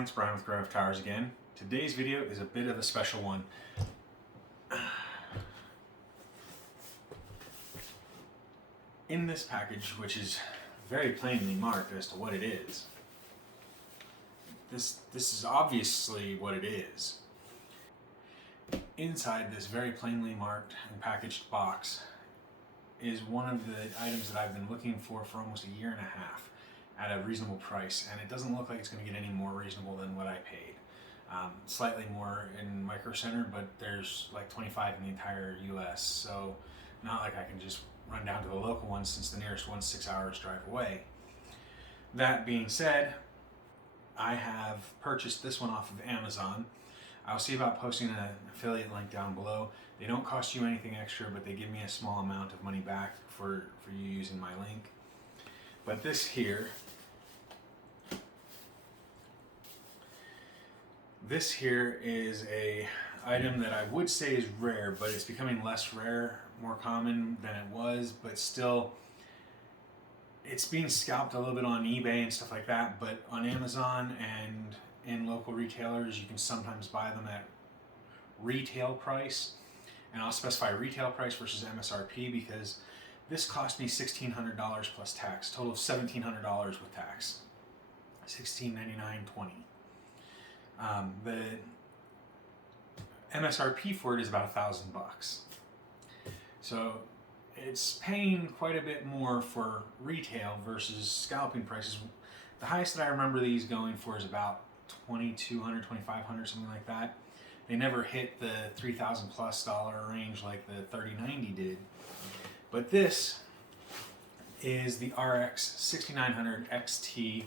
everyone, it's Brian with GreyWolf Towers again. Today's video is a bit of a special one. In this package, which is very plainly marked as to what it is, this is obviously what it is. Inside this very plainly marked and packaged box is one of the items that I've been looking for almost a year and a half at a reasonable price, and it doesn't look like it's going to get any more reasonable than what I paid. Slightly more in Micro Center, but there's like 25 in the entire US, so not like I can just run down to the local one since the nearest one's 6 hours drive away. That being said, I have purchased this one off of Amazon. I'll see about posting an affiliate link down below. They don't cost you anything extra, but they give me a small amount of money back for you using my link. But this here is a item that I would say is rare, but it's becoming less rare, more common than it was, but still it's being scalped a little bit on eBay and stuff like that, but on Amazon and in local retailers you can sometimes buy them at retail price, and I'll specify retail price versus MSRP because this cost me $1,600 plus tax, total of $1,700 with tax, $1,699.20. The MSRP for it is about $1,000. So it's paying quite a bit more for retail versus scalping prices. The highest that I remember these going for is about $2,200, $2,500, something like that. They never hit the $3,000 plus range like the 3090 did. But this is the RX 6900 XT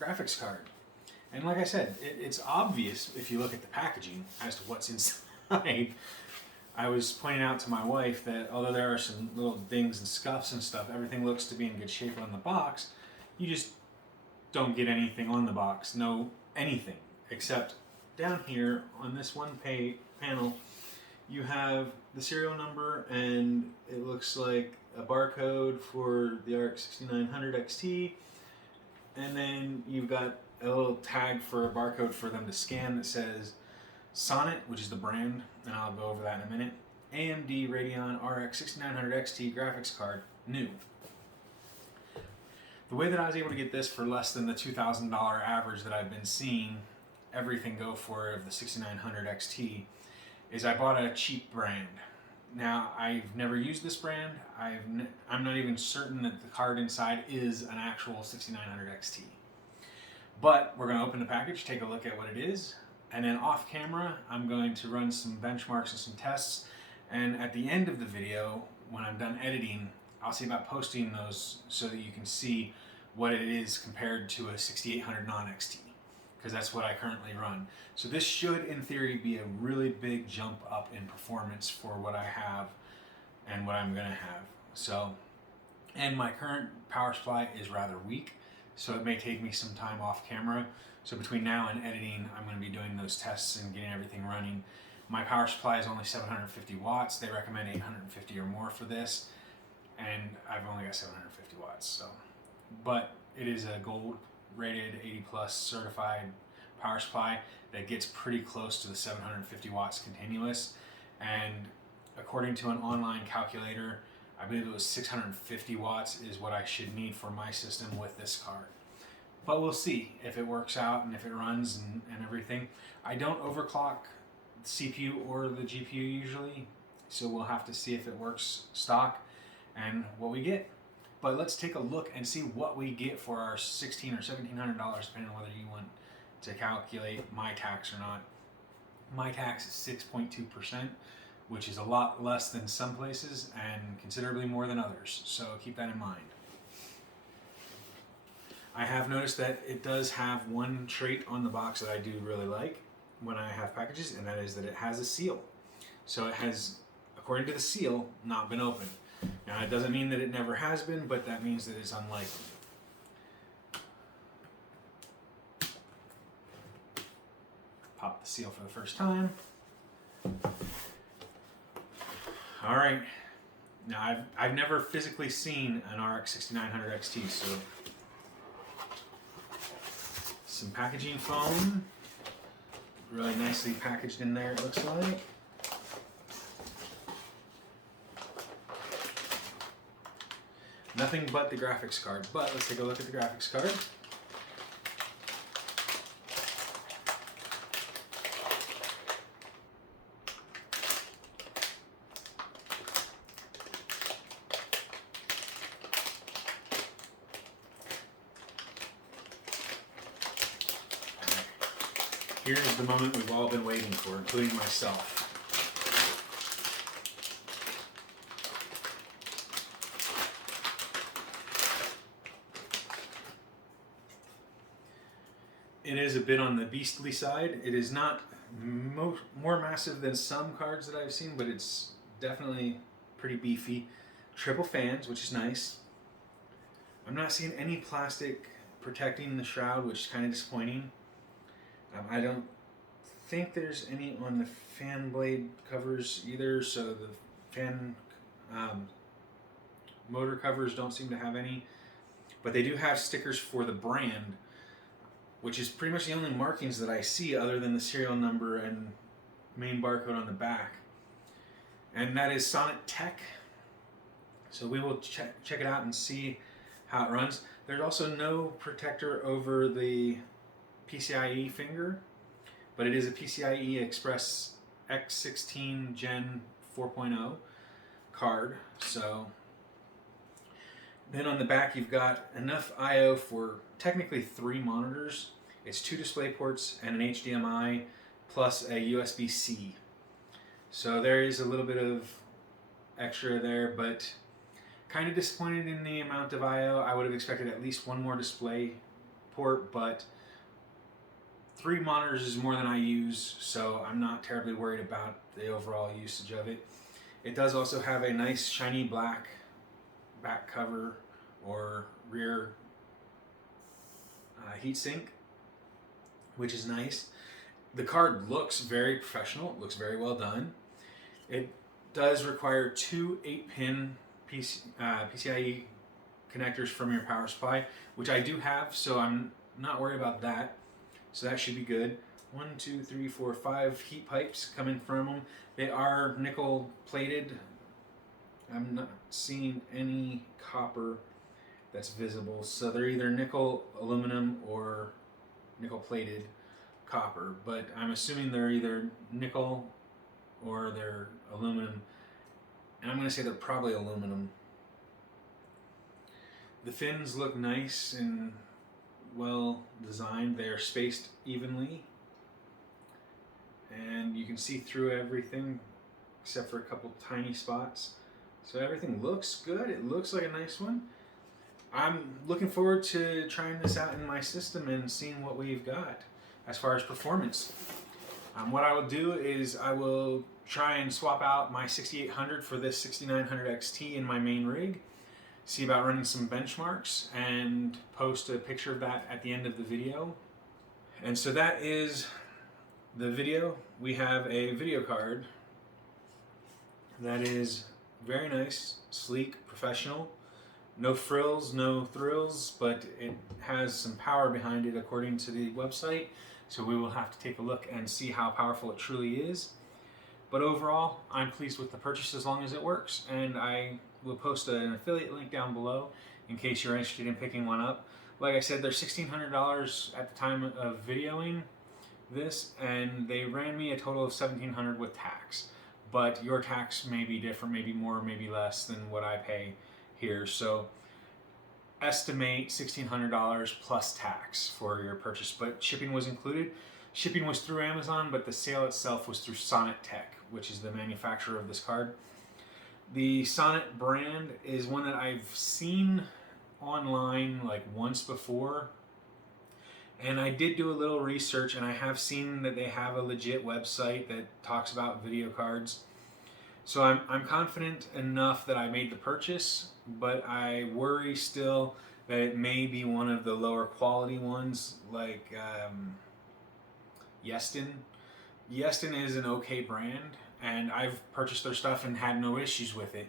graphics card. And like I said, it's obvious if you look at the packaging as to what's inside. I was pointing out to my wife that although there are some little dings and scuffs and stuff, everything looks to be in good shape on the box. You just don't get anything on the box, no anything, except down here on this one panel, you have the serial number, and it looks like a barcode for the RX 6900 XT, and then you've got a little tag for a barcode for them to scan that says Sonnet, which is the brand, and I'll go over that in a minute. AMD Radeon RX 6900 XT graphics card, new. The way that I was able to get this for less than the $2,000 average that I've been seeing everything go for of the 6900 XT is I bought a cheap brand. Now, I've never used this brand. I'm not even certain that the card inside is an actual 6900 XT. But we're going to open the package, take a look at what it is, and then off camera, I'm going to run some benchmarks and some tests. And at the end of the video, when I'm done editing, I'll see about posting those so that you can see what it is compared to a 6800 non-XT, because that's what I currently run. So this should, in theory, be a really big jump up in performance for what I have and what I'm going to have. So, and my current power supply is rather weak, so it may take me some time off camera. So between now and editing, I'm going to be doing those tests and getting everything running. My power supply is only 750 watts. They recommend 850 or more for this, and I've only got 750 watts. So, but it is a gold rated 80 plus certified power supply that gets pretty close to the 750 watts continuous, and according to an online calculator, I believe it was 650 watts is what I should need for my system with this card. But we'll see if it works out and if it runs and everything. I don't overclock the CPU or the GPU usually, so we'll have to see if it works stock and what we get. But let's take a look and see what we get for our $1,600 or $1,700, depending on whether you want to calculate my tax or not. My tax is 6.2%, which is a lot less than some places and considerably more than others, so keep that in mind. I have noticed that it does have one trait on the box that I do really like when I have packages, and that is that it has a seal. So it has, according to the seal, not been opened. Now, it doesn't mean that it never has been, but that means that it's unlikely. Pop the seal for the first time. All right. Now, I've never physically seen an RX 6900 XT, so some packaging foam. really nicely packaged in there, it looks like. Nothing but the graphics card, but let's take a look at the graphics card. Here's the moment we've all been waiting for, including myself. It is a bit on the beastly side. It is not more massive than some cards that I've seen, but it's definitely pretty beefy. Triple fans, which is nice. I'm not seeing any plastic protecting the shroud, which is kind of disappointing. I don't think there's any on the fan blade covers either, so the fan motor covers don't seem to have any. But they do have stickers for the brand, which is pretty much the only markings that I see other than the serial number and main barcode on the back. And that is Sonnet Tech. So we will check it out and see how it runs. There's also no protector over the PCIe finger, but it is a PCIe Express X16 Gen 4.0 card. So then on the back you've got enough I/O for technically 3 monitors. It's 2 display ports and an HDMI plus a USB-C. So there is a little bit of extra there, but kind of disappointed in the amount of I/O. I would have expected at least 1 more display port, but 3 monitors is more than I use, so I'm not terribly worried about the overall usage of it. It does also have a nice shiny black back cover or rear heatsink, which is nice. The card looks very professional. It looks very well done. It does require 2 8-pin PCIe connectors from your power supply, which I do have, so I'm not worried about that. So that should be good. 1, 2, 3, 4, 5 heat pipes coming from them. They are nickel plated. I'm not seeing any copper that's visible, so they're either nickel aluminum or nickel plated copper, but I'm assuming they're either nickel or they're aluminum, and I'm going to say they're probably aluminum. The fins look nice and well designed. They're spaced evenly, and you can see through everything except for a couple tiny spots. So everything looks good. It looks like a nice one. I'm looking forward to trying this out in my system and seeing what we've got as far as performance. What I will do is I will try and swap out my 6800 for this 6900 XT in my main rig, see about running some benchmarks, and post a picture of that at the end of the video. And so that is the video. We have a video card that is very nice, sleek, professional. No frills, no thrills, but it has some power behind it according to the website. So we will have to take a look and see how powerful it truly is. But overall, I'm pleased with the purchase as long as it works. And I will post an affiliate link down below in case you're interested in picking one up. Like I said, they're $1,600 at the time of videoing this, and they ran me a total of $1,700 with tax. But your tax may be different, maybe more, maybe less than what I pay here. So estimate $1,600 plus tax for your purchase, but shipping was included. Shipping was through Amazon, but the sale itself was through Sonnet Tech, which is the manufacturer of this card. The Sonnet brand is one that I've seen online like once before, and I did do a little research, and I have seen that they have a legit website that talks about video cards. So I'm confident enough that I made the purchase, but I worry still that it may be one of the lower quality ones, like Yeston. Yeston is an okay brand, and I've purchased their stuff and had no issues with it,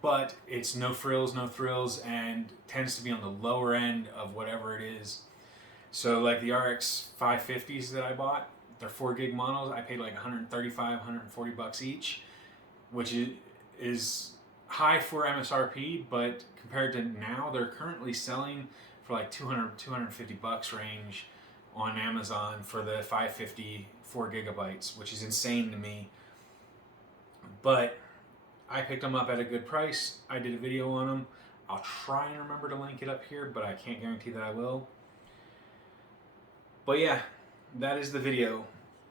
but it's no frills, no thrills, and tends to be on the lower end of whatever it is. So like the RX 550s that I bought, They're 4 gig models. I paid like 135, 140 bucks each, which is high for MSRP, but compared to now, they're currently selling for like 200, 250 bucks range on Amazon for the 550 4 gigabytes, which is insane to me. But I picked them up at a good price. I did a video on them. I'll try and remember to link it up here, but I can't guarantee that I will. But yeah, that is the video.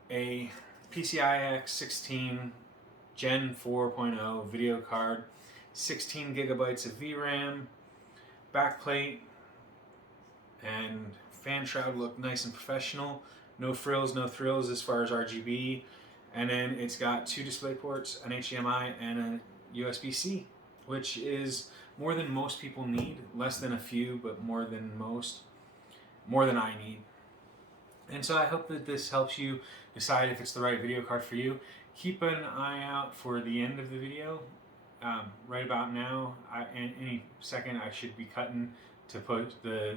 A PCI X 16 Gen 4.0 video card, 16 gigabytes of VRAM, backplate, and fan shroud look nice and professional. No frills, no thrills as far as RGB. And then it's got 2 display ports, an HDMI and a USB-C, which is more than most people need. Less than a few, but more than most. More than I need. And so I hope that this helps you decide if it's the right video card for you. Keep an eye out for the end of the video. Right about now, any second I should be cutting to put the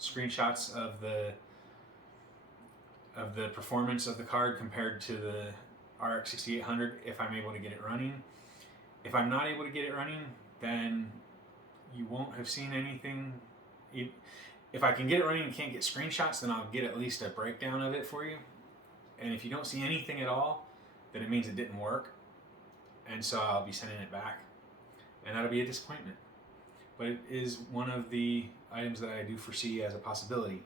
screenshots of the performance of the card compared to the RX 6800 if I'm able to get it running. If I'm not able to get it running, then you won't have seen anything. If I can get it running and can't get screenshots, then I'll get at least a breakdown of it for you. And if you don't see anything at all, then it means it didn't work. And so I'll be sending it back. And that'll be a disappointment. But it is one of the items that I do foresee as a possibility.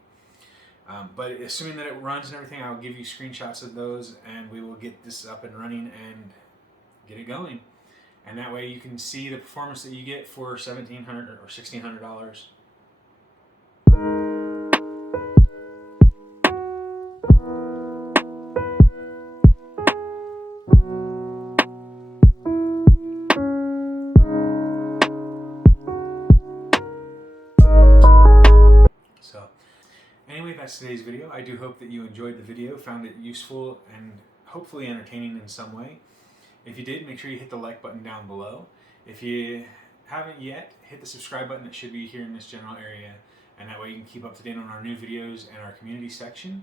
But assuming that it runs and everything, I'll give you screenshots of those and we will get this up and running and get it going. And that way you can see the performance that you get for $1,700 or $1,600. So anyway, that's today's video. I do hope that you enjoyed the video, found it useful and hopefully entertaining in some way. If you did, make sure you hit the like button down below. If you haven't yet, hit the subscribe button that should be here in this general area, and that way you can keep up to date on our new videos and our community section.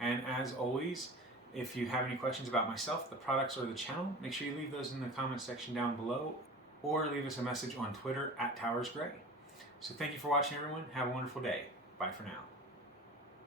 And as always, if you have any questions about myself, the products, or the channel, make sure you leave those in the comment section down below, or leave us a message on Twitter @TowersGrey. So thank you for watching, everyone. Have a wonderful day. Bye for now.